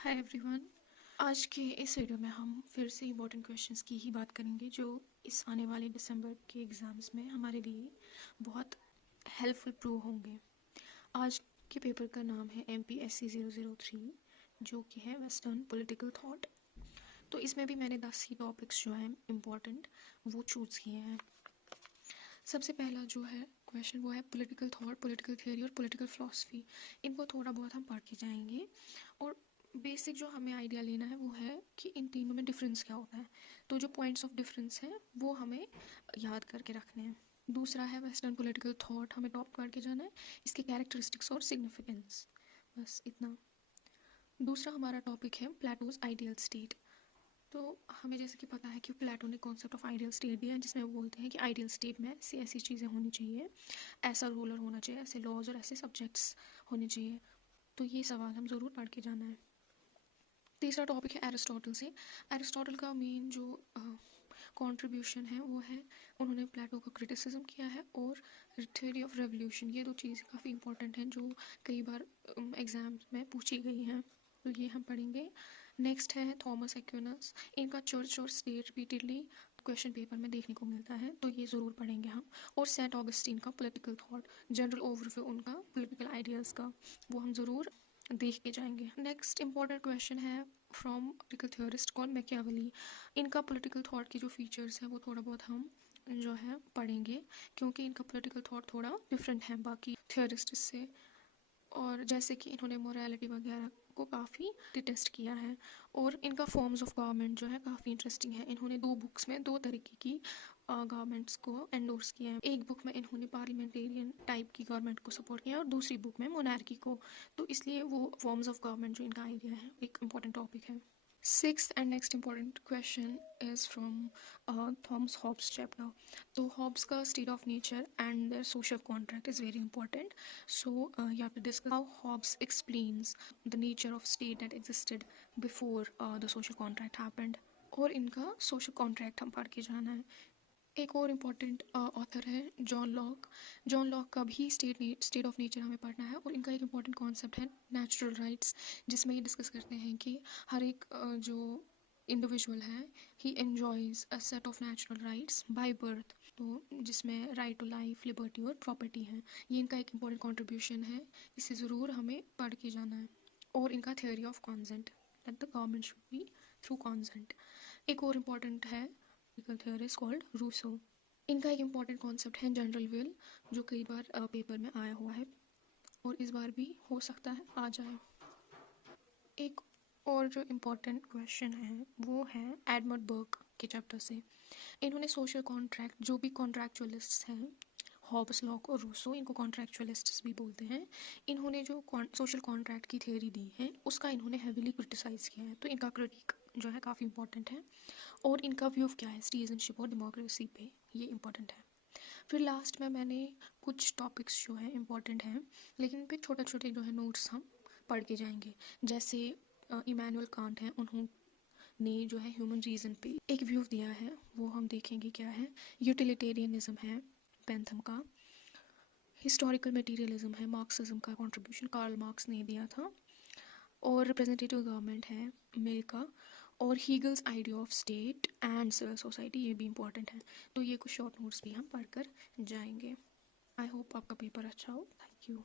Hi everyone. आज के इस वीडियो में हम फिर से इम्पोर्टेंट क्वेश्चंस की ही बात करेंगे जो इस आने वाले दिसंबर के एग्ज़ाम्स में हमारे लिए बहुत हेल्पफुल प्रूव होंगे। आज के पेपर का नाम है MPSC 003 जो कि है वेस्टर्न पॉलिटिकल थॉट। तो इसमें भी मैंने 10 ही टॉपिक्स जो हैं इम्पॉर्टेंट वो चूज़ किए हैं। सबसे पहला जो है क्वेश्चन वो है पॉलिटिकल थॉट, पॉलिटिकल थियोरी और पॉलिटिकल फिलॉसफी। इनको थोड़ा बहुत हम पढ़ के जाएंगे और बेसिक जो हमें आइडिया लेना है वो है कि इन तीनों में डिफरेंस क्या होता है। तो जो पॉइंट्स ऑफ डिफरेंस हैं वो हमें याद करके रखने हैं। दूसरा है वेस्टर्न पॉलिटिकल थॉट, हमें टॉप करके जाना है इसके कैरेक्टरिस्टिक्स और सिग्निफिकेंस, बस इतना। दूसरा हमारा टॉपिक है प्लेटोज आइडियल स्टेट। तो हमें जैसे कि पता है कि प्लेटो ने कॉन्सेप्ट ऑफ आइडियल स्टेट दिया है जिसमें वो बोलते हैं कि आइडियल स्टेट में ऐसी ऐसी चीज़ें होनी चाहिए, ऐसा रूलर होना चाहिए, ऐसे लॉज और ऐसे सब्जेक्ट्स होने चाहिए। तो ये सवाल हम ज़रूर पढ़ के जाना है। तीसरा टॉपिक है एरिस्टोटल से। एरिस्टोटल का मेन जो कंट्रीब्यूशन है वो है उन्होंने प्लेटो का क्रिटिसिज्म किया है और थ्योरी ऑफ रेवोल्यूशन। ये दो चीज़ें काफ़ी इंपॉर्टेंट हैं जो कई बार एग्जाम में पूछी गई हैं, तो ये हम पढ़ेंगे। नेक्स्ट है थॉमस एक्विनस। इनका चर्च और स्टेट रिपीटेडली क्वेश्चन पेपर में देखने को मिलता है, तो ये ज़रूर पढ़ेंगे हम। और सेंट ऑगस्टीन का पॉलिटिकल थॉट, जनरल ओवरव्यू उनका पॉलिटिकल आइडियाज़ का, वो हम ज़रूर देख के जाएंगे। नेक्स्ट इंपॉर्टेंट क्वेश्चन है from political theorist called Machiavelli. इनका पॉलिटिकल थॉट के जो फीचर्स हैं वो थोड़ा बहुत हम जो है पढ़ेंगे क्योंकि इनका पॉलिटिकल थॉट थोड़ा डिफरेंट है बाकी थियोरिस्ट से। और जैसे कि इन्होंने मोरालिटी वगैरह को काफ़ी डिटेस्ट किया है। और इनका फॉर्म्स ऑफ गवर्नमेंट जो है काफ़ी इंटरेस्टिंग है। इन्होंने दो बुक्स में दो तरीके की गवर्नमेंट्स को एंडोर्स किया है। एक बुक में इन्होंने पार्लियामेंटेरियन टाइप की गवर्नमेंट को सपोर्ट किया है और दूसरी बुक में मोनार्की को। तो इसलिए वो फॉर्म्स ऑफ गवर्नमेंट जो इनका आइडिया है एक इंपॉर्टेंट टॉपिक है। Sixth and next important question is from Thomas Hobbes chapter. तो Hobbes का state of nature and their social contract is very important. So you have to discuss how Hobbes explains the nature of state that existed before the social contract happened. और इनका social contract हम पढ़ के जाना है। एक और important author है जॉन लॉक। जॉन लॉक का भी स्टेट ऑफ नेचर हमें पढ़ना है और इनका एक इम्पॉर्टेंट कॉन्सेप्ट है नेचुरल राइट्स, जिसमें ये डिस्कस करते हैं कि हर एक जो इंडिविजुअल है ही enjoys a set of natural rights by birth, तो जिसमें राइट टू लाइफ, लिबर्टी और प्रॉपर्टी है। ये इनका एक इम्पॉर्टेंट कॉन्ट्रीब्यूशन है, इसे ज़रूर हमें पढ़ के जाना है। और इनका theory of consent, that the government should be through consent. एक और इम्पॉर्टेंट है थियोरिस्ट कॉल्ड रूसो। इनका एक इम्पॉर्टेंट कॉन्सेप्ट है जनरल विल, जो कई बार पेपर में आया हुआ है और इस बार भी हो सकता है आ जाए। एक और जो इम्पॉर्टेंट क्वेश्चन है वो है एडमंड बर्ग के चैप्टर से। इन्होंने सोशल कॉन्ट्रैक्ट, जो भी कॉन्ट्रैक्चुअलिस्ट्स हैं हॉब्स, लॉक और रूसो, इनको कॉन्ट्रैक्चुअलिस्ट्स भी बोलते हैं, इन्होंने जो सोशल कॉन्ट्रैक्ट की थ्योरी दी है उसका इन्होंने हेविली क्रिटिसाइज़ किया है। तो इनका क्रिटिक जो है काफ़ी इंपॉर्टेंट है। और इनका व्यू क्या है सिटीजनशिप और डेमोक्रेसी पे, ये इंपॉर्टेंट है। फिर लास्ट में मैंने कुछ टॉपिक्स जो है इंपॉर्टेंट हैं लेकिन फिर छोटे छोटे जो है नोट्स हम पढ़ के जाएंगे। जैसे इमैनुअल कांट हैं, उन्होंने जो है ह्यूमन रीज़न पे एक व्यू दिया है, वो हम देखेंगे क्या है। यूटिलिटेरियनिज्म है पेंथम का। हिस्टोरिकल मटेरियलिज्म है, मार्क्सिज्म का कंट्रीब्यूशन कार्ल मार्क्स ने दिया था। और रिप्रेजेंटेटिव गवर्नमेंट है मिल का। और Hegel's idea of state and civil society, ये भी इंपॉर्टेंट है। तो ये कुछ शॉर्ट नोट्स भी हम पढ़कर जाएंगे। आई होप आपका पेपर अच्छा हो। Thank you.